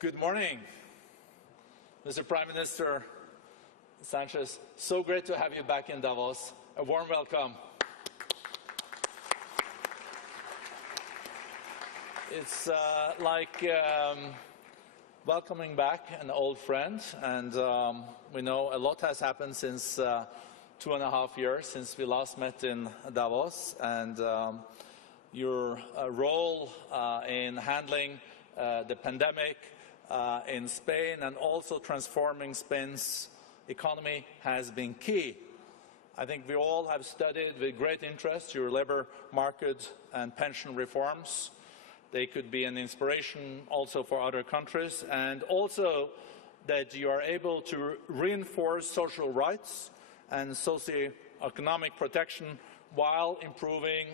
Good morning, Mr. Prime Minister Sánchez. So great to have you back in Davos. A warm welcome. It's like welcoming back an old friend, and we know a lot has happened since 2.5 years since we last met in Davos, and your role in handling the pandemic in Spain and also transforming Spain's economy has been key. I think we all have studied with great interest your labour market and pension reforms. They could be an inspiration also for other countries, and also that you are able to reinforce social rights and socio-economic protection while improving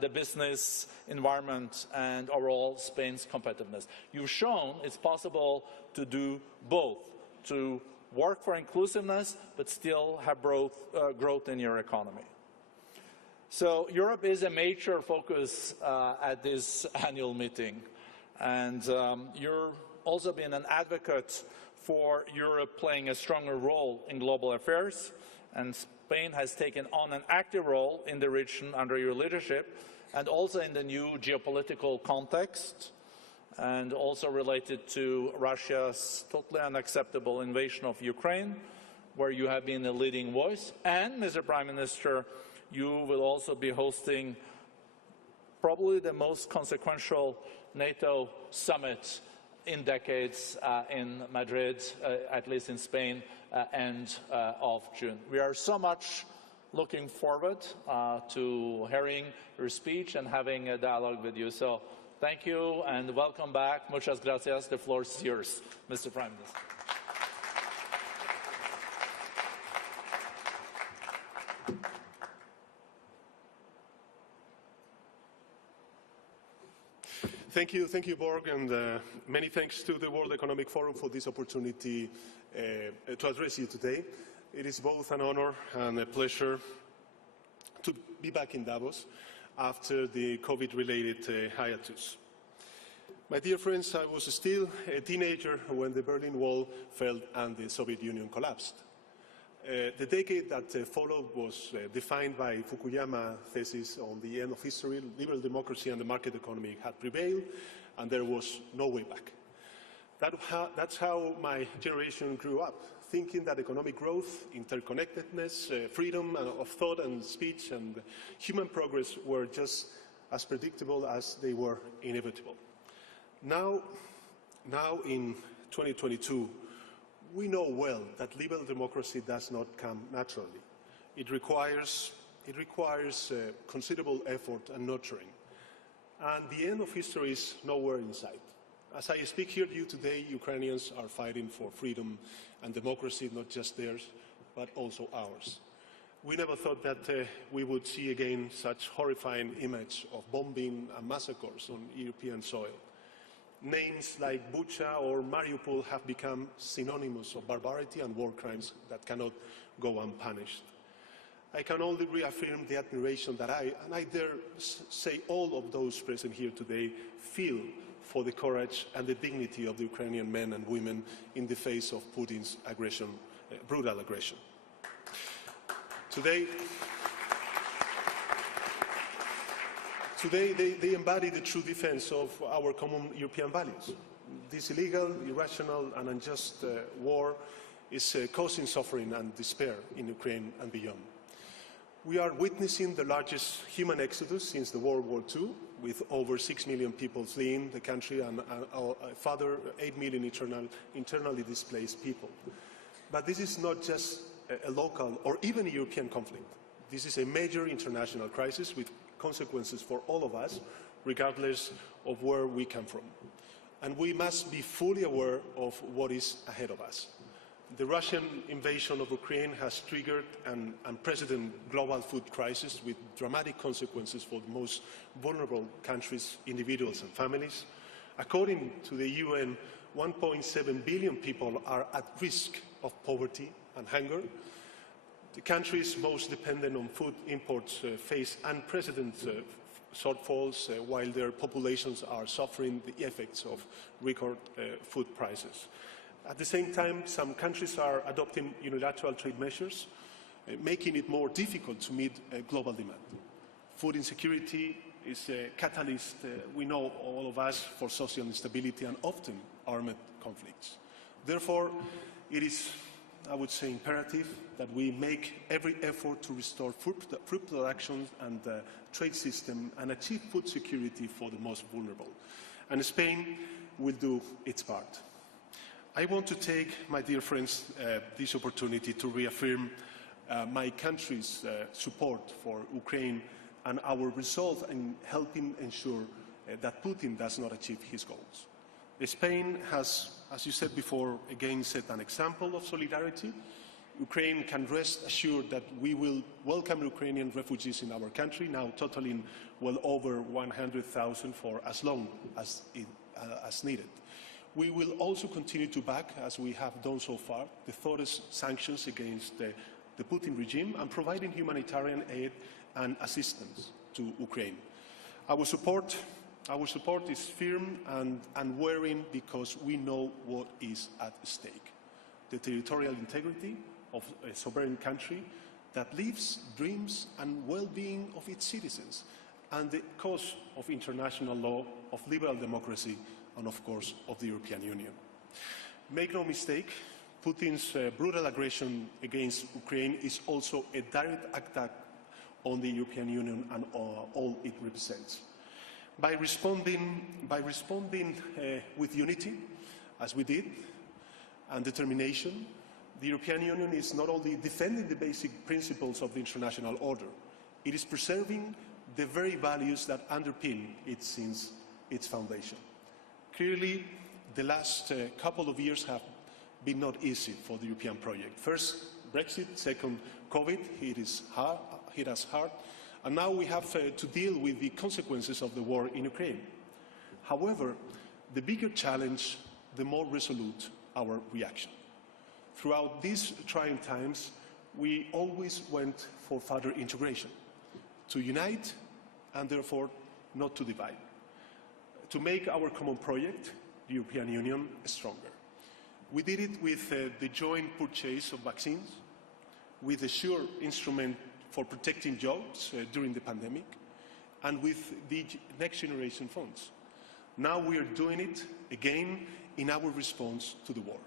the business environment and overall Spain's competitiveness. You've shown it's possible to do both, to work for inclusiveness but still have growth in your economy. So Europe is a major focus at this annual meeting, and you've also been an advocate for Europe playing a stronger role in global affairs, and Spain has taken on an active role in the region under your leadership, and also in the new geopolitical context, and also related to Russia's totally unacceptable invasion of Ukraine, where you have been a leading voice. And, Mr. Prime Minister, you will also be hosting probably the most consequential NATO summit in decades in Madrid, at least in Spain, end of June. We are so much looking forward to hearing your speech and having a dialogue with you. So thank you and welcome back. Muchas gracias. The floor is yours, Mr. Prime Minister. Thank you, Borg, and many thanks to the World Economic Forum for this opportunity to address you today. It is both an honor and a pleasure to be back in Davos after the COVID-related hiatus. My dear friends, I was still a teenager when the Berlin Wall fell and the Soviet Union collapsed. The decade that followed was defined by Fukuyama's thesis on the end of history. Liberal democracy and the market economy had prevailed, and there was no way back. That's how my generation grew up, thinking that economic growth, interconnectedness, freedom of thought and speech, and human progress were just as predictable as they were inevitable. Now in 2022, we know well that liberal democracy does not come naturally. It requires considerable effort and nurturing. And the end of history is nowhere in sight. As I speak here to you today, Ukrainians are fighting for freedom and democracy, not just theirs, but also ours. We never thought that we would see again such horrifying image of bombing and massacres on European soil. Names like Bucha or Mariupol have become synonymous of barbarity and war crimes that cannot go unpunished. I can only reaffirm the admiration that and I dare say all of those present here today, feel for the courage and the dignity of the Ukrainian men and women in the face of Putin's aggression, brutal aggression. Today, they embody the true defense of our common European values. This illegal, irrational and unjust war is causing suffering and despair in Ukraine and beyond. We are witnessing the largest human exodus since the World War II, with over 6 million people fleeing the country and a further 8 million internally displaced people. But this is not just a local or even a European conflict. This is a major international crisis with consequences for all of us, regardless of where we come from. And we must be fully aware of what is ahead of us. The Russian invasion of Ukraine has triggered an unprecedented global food crisis with dramatic consequences for the most vulnerable countries, individuals and families. According to the UN, 1.7 billion people are at risk of poverty and hunger. The countries most dependent on food imports face unprecedented shortfalls while their populations are suffering the effects of record food prices. At the same time, some countries are adopting unilateral trade measures, making it more difficult to meet global demand. Food insecurity is a catalyst, we know all of us, for social instability and often armed conflicts. Therefore, it is, I would say, imperative that we make every effort to restore food production and trade system and achieve food security for the most vulnerable. And Spain will do its part. I want to take, my dear friends, this opportunity to reaffirm my country's support for Ukraine and our resolve in helping ensure that Putin does not achieve his goals. Spain has, as you said before, again set an example of solidarity. Ukraine can rest assured that we will welcome Ukrainian refugees in our country, now totaling well over 100,000 for as long as needed. We will also continue to back, as we have done so far, the thoroughest sanctions against the Putin regime and providing humanitarian aid and assistance to Ukraine. Our support is firm and unwavering because we know what is at stake. The territorial integrity of a sovereign country that lives, dreams and well-being of its citizens, and the cause of international law, of liberal democracy, and of course of the European Union. Make no mistake, Putin's brutal aggression against Ukraine is also a direct attack on the European Union and all it represents. By responding with unity, as we did, and determination, the European Union is not only defending the basic principles of the international order, it is preserving the very values that underpin it since its foundation. Clearly, the last couple of years have been not easy for the European project. First, Brexit. Second, COVID hit us hard. And now we have to deal with the consequences of the war in Ukraine. However, the bigger challenge, the more resolute our reaction. Throughout these trying times, we always went for further integration, to unite and therefore not to divide, to make our common project, the European Union, stronger. We did it with the joint purchase of vaccines, with the sure instrument for protecting jobs during the pandemic, and with the Next Generation funds. Now we are doing it again in our response to the war,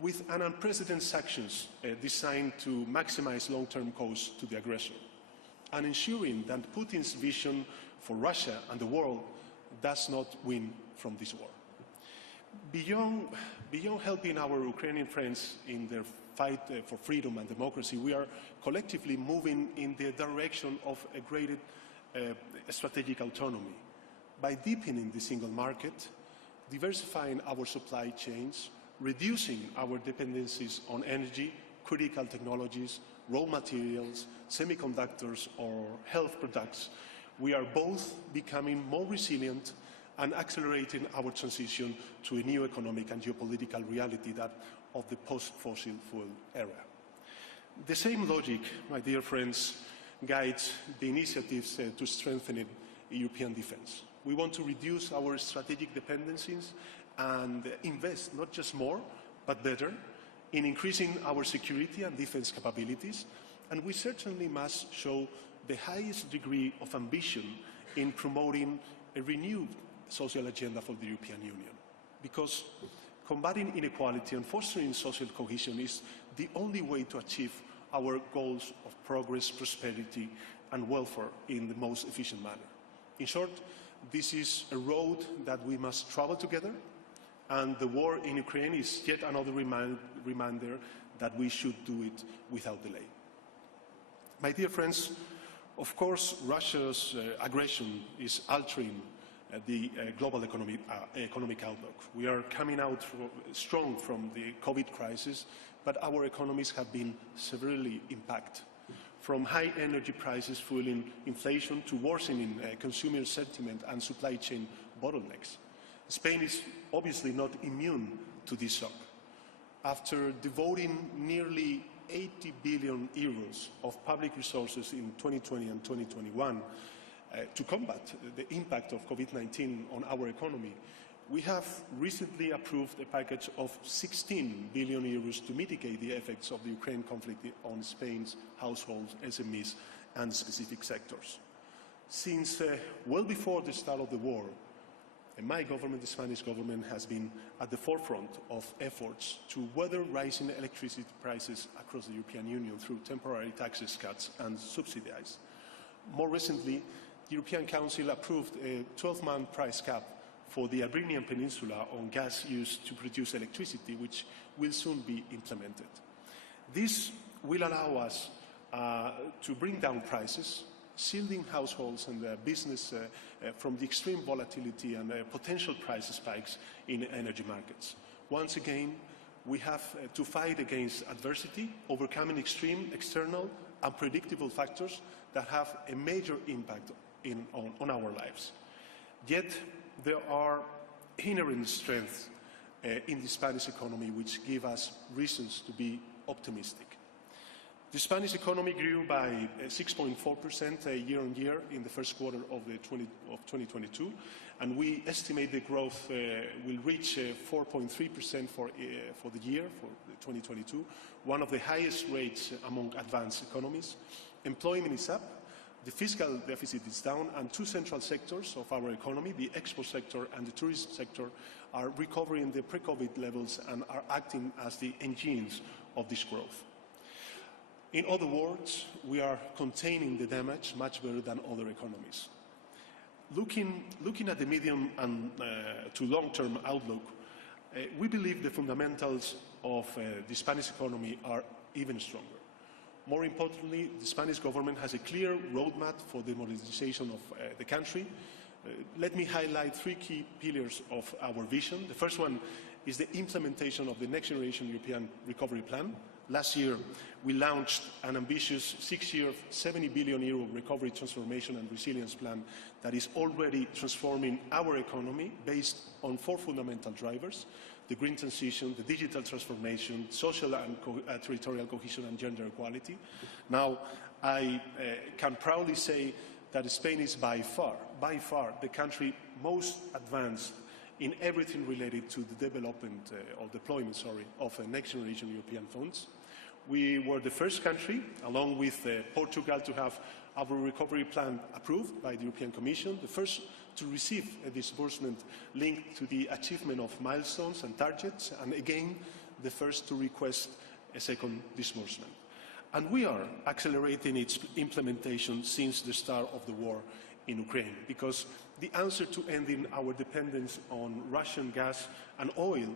with an unprecedented sanctions designed to maximize long-term costs to the aggressor, and ensuring that Putin's vision for Russia and the world does not win from this war. Beyond helping our Ukrainian friends in their fight for freedom and democracy, we are collectively moving in the direction of a greater strategic autonomy by deepening the single market, diversifying our supply chains, reducing our dependencies on energy, critical technologies, raw materials, semiconductors or health products. We are both becoming more resilient and accelerating our transition to a new economic and geopolitical reality that of the post-fossil fuel era. The same logic, my dear friends, guides the initiatives to strengthen European defence. We want to reduce our strategic dependencies and invest not just more, but better, in increasing our security and defence capabilities, and we certainly must show the highest degree of ambition in promoting a renewed social agenda for the European Union, because combating inequality and fostering social cohesion is the only way to achieve our goals of progress, prosperity and welfare in the most efficient manner. In short, this is a road that we must travel together, and the war in Ukraine is yet another reminder that we should do it without delay. My dear friends, of course, Russia's aggression is altering the global economic outlook. We are coming out strong from the COVID crisis, but our economies have been severely impacted. From high energy prices fueling inflation to worsening consumer sentiment and supply chain bottlenecks. Spain is obviously not immune to this shock. After devoting nearly 80 billion euros of public resources in 2020 and 2021, to combat the impact of COVID-19 on our economy, we have recently approved a package of 16 billion euros to mitigate the effects of the Ukraine conflict on Spain's households, SMEs, and specific sectors. Since well before the start of the war, my government, the Spanish government, has been at the forefront of efforts to weather rising electricity prices across the European Union through temporary taxes cuts and subsidies. More recently, the European Council approved a 12-month price cap for the Iberian Peninsula on gas used to produce electricity, which will soon be implemented. This will allow us to bring down prices, shielding households and business from the extreme volatility and potential price spikes in energy markets. Once again, we have to fight against adversity, overcoming extreme, external, unpredictable factors that have a major impact on our lives. Yet, there are inherent strengths in the Spanish economy which give us reasons to be optimistic. The Spanish economy grew by 6.4% year-on-year in the first quarter of 2022, and we estimate the growth will reach 4.3% for the year, for 2022, one of the highest rates among advanced economies. Employment is up, the fiscal deficit is down, and two central sectors of our economy, the export sector and the tourism sector, are recovering the pre-COVID levels and are acting as the engines of this growth. In other words, we are containing the damage much better than other economies. Looking at the medium and to long-term outlook, we believe the fundamentals of the Spanish economy are even stronger. More importantly, the Spanish government has a clear roadmap for the modernization of the country. Let me highlight three key pillars of our vision. The first one is the implementation of the Next Generation European Recovery Plan. Last year, we launched an ambitious 6-year, 70 billion euro recovery, transformation and resilience plan that is already transforming our economy based on 4 fundamental drivers: the green transition, the digital transformation, social and territorial cohesion, and gender equality. Now, I can proudly say that Spain is by far the country most advanced in everything related to the development or deployment, of next generation European funds. We were the first country, along with Portugal, to have our recovery plan approved by the European Commission, the first to receive a disbursement linked to the achievement of milestones and targets, and again, the first to request a second disbursement. And we are accelerating its implementation since the start of the war in Ukraine, because the answer to ending our dependence on Russian gas and oil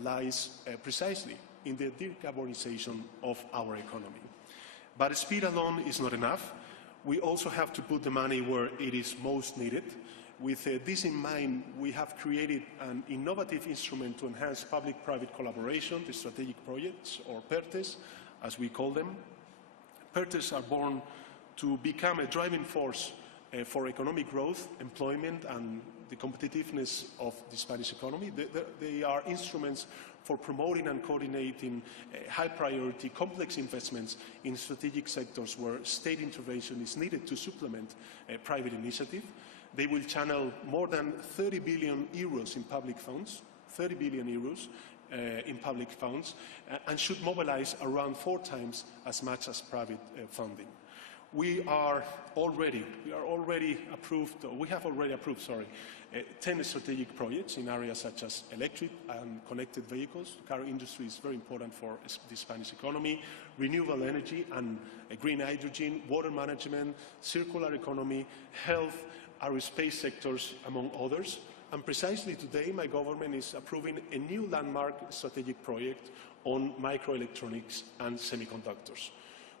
lies precisely in the decarbonization of our economy. But speed alone is not enough. We also have to put the money where it is most needed. With this in mind, we have created an innovative instrument to enhance public-private collaboration, the strategic projects, or PERTEs, as we call them. PERTEs are born to become a driving force for economic growth, employment, and the competitiveness of the Spanish economy. They are instruments for promoting and coordinating high-priority, complex investments in strategic sectors where state intervention is needed to supplement private initiative. They will channel more than 30 billion euros in public funds, 30 billion euros in public funds, and should mobilize around 4 times as much as private funding. We have already approved 10 strategic projects in areas such as electric and connected vehicles. The car industry is very important for the Spanish economy, renewable energy and green hydrogen, water management, circular economy, health, aerospace sectors, among others. And precisely today, my government is approving a new landmark strategic project on microelectronics and semiconductors.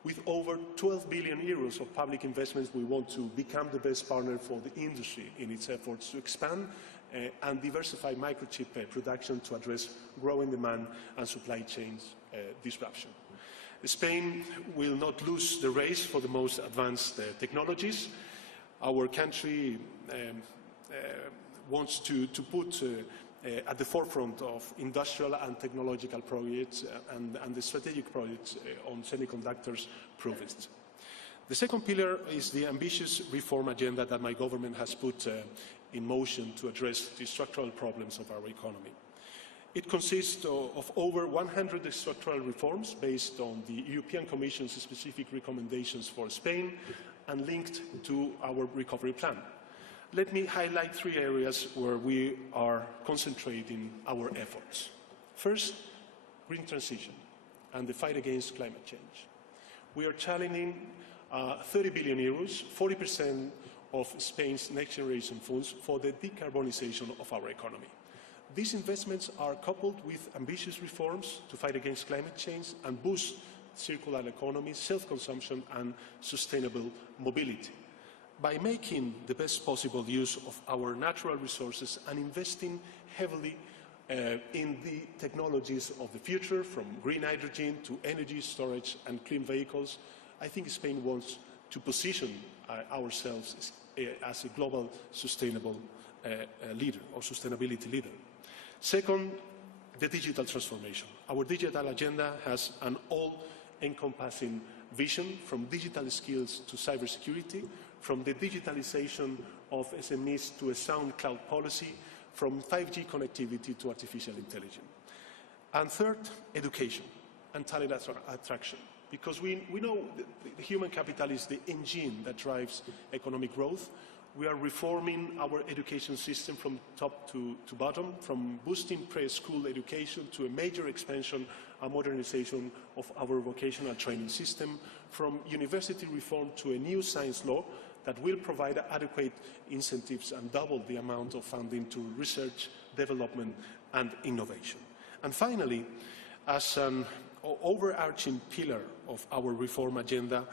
With over 12 billion euros of public investments, we want to become the best partner for the industry in its efforts to expand and diversify microchip production to address growing demand and supply chains disruption. Spain will not lose the race for the most advanced technologies. Our country wants to put at the forefront of industrial and technological projects, and the strategic projects on semiconductors prove it. The second pillar is the ambitious reform agenda that my government has put in motion to address the structural problems of our economy. It consists of over 100 structural reforms based on the European Commission's specific recommendations for Spain and linked to our recovery plan. Let me highlight 3 areas where we are concentrating our efforts. First, green transition and the fight against climate change. We are channeling 30 billion euros, 40% of Spain's next generation funds for the decarbonization of our economy. These investments are coupled with ambitious reforms to fight against climate change and boost circular economy, self-consumption and sustainable mobility. By making the best possible use of our natural resources and investing heavily in the technologies of the future, from green hydrogen to energy storage and clean vehicles, I think Spain wants to position ourselves as a global sustainable leader or sustainability leader. Second, the digital transformation. Our digital agenda has an all-encompassing vision, from digital skills to cybersecurity, from the digitalization of SMEs to a sound cloud policy, from 5G connectivity to artificial intelligence. And third, education and talent attraction. Because we know the human capital is the engine that drives economic growth. We are reforming our education system from top to bottom, from boosting preschool education to a major expansion and modernization of our vocational training system, from university reform to a new science law that will provide adequate incentives and double the amount of funding to research, development and innovation. And finally, as an overarching pillar of our reform agenda,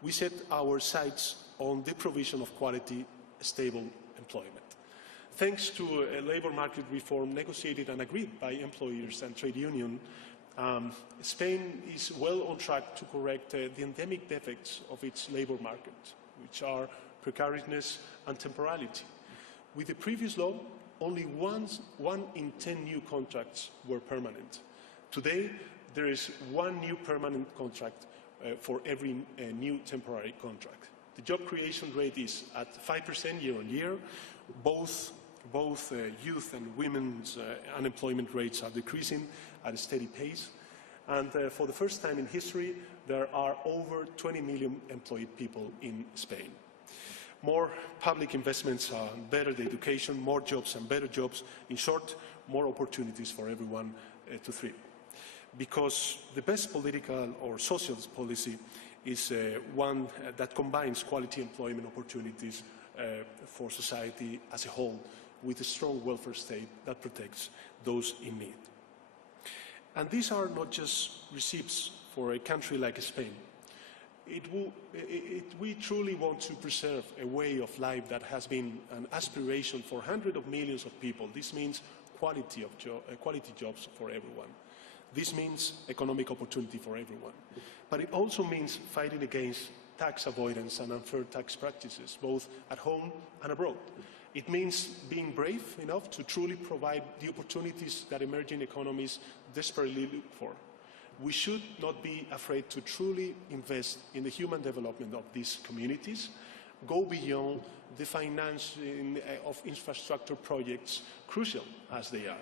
we set our sights on the provision of quality, stable employment. Thanks to a labour market reform negotiated and agreed by employers and trade unions, Spain is well on track to correct the endemic defects of its labour market, which are precariousness and temporality. With the previous law, only 1 in 10 new contracts were permanent. Today, there is 1 new permanent contract for every new temporary contract. The job creation rate is at 5% year on year. Both youth and women's unemployment rates are decreasing at a steady pace. And for the first time in history, there are over 20 million employed people in Spain. More public investments, better education, more jobs and better jobs. In short, more opportunities for everyone to thrive. Because the best political or social policy is one that combines quality employment opportunities for society as a whole with a strong welfare state that protects those in need. And these are not just receipts for a country like Spain. We truly want to preserve a way of life that has been an aspiration for hundreds of millions of people. This means quality jobs for everyone. This means economic opportunity for everyone. But it also means fighting against tax avoidance and unfair tax practices, both at home and abroad. It means being brave enough to truly provide the opportunities that emerging economies desperately look for. We should not be afraid to truly invest in the human development of these communities, go beyond the financing of infrastructure projects, crucial as they are.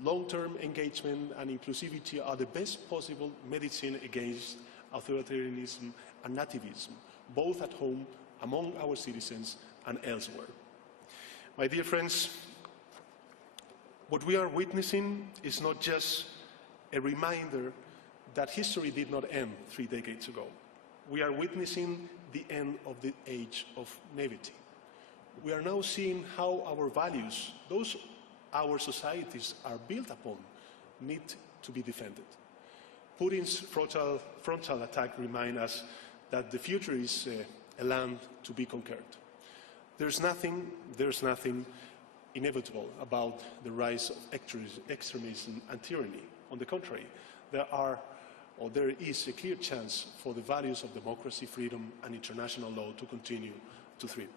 Long-term engagement and inclusivity are the best possible medicine against authoritarianism and nativism, both at home, among our citizens, and elsewhere. My dear friends, what we are witnessing is not just a reminder that history did not end 3 decades ago. We are witnessing the end of the age of naivety. We are now seeing how our values, those our societies are built upon, need to be defended. Putin's frontal attack reminds us that the future is a land to be conquered. There's nothing inevitable about the rise of extremism and tyranny. On the contrary, there is a clear chance for the values of democracy, freedom, and international law to continue to thrive.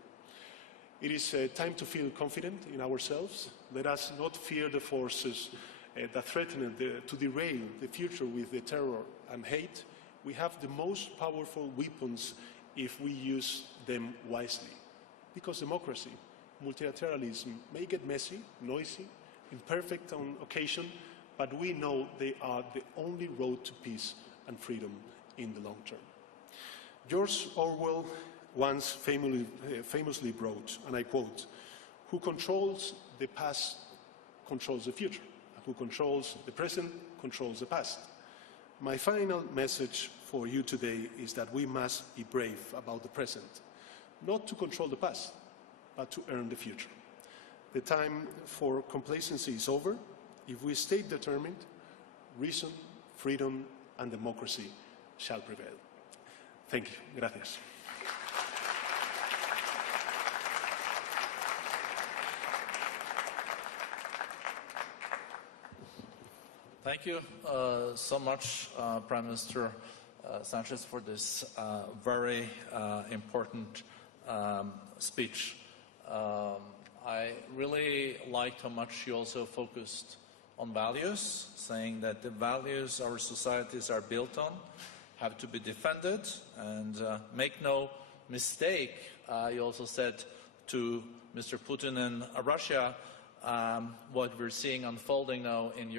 It is time to feel confident in ourselves. Let us not fear the forces that threaten to derail the future with the terror and hate. We have the most powerful weapons if we use them wisely. Because democracy, multilateralism may get messy, noisy, imperfect on occasion, but we know they are the only road to peace and freedom in the long term. George Orwell once famously wrote, and I quote, "Who controls the past controls the future. Who controls the present controls the past." My final message for you today is that we must be brave about the present, not to control the past, but to earn the future. The time for complacency is over. If we stay determined, reason, freedom, and democracy shall prevail. Thank you. Gracias. Thank you so much, Prime Minister Sanchez, for this very important speech. I really liked how much you also focused on values, saying that the values our societies are built on have to be defended, and make no mistake, you also said to Mr. Putin and Russia, what we're seeing unfolding now in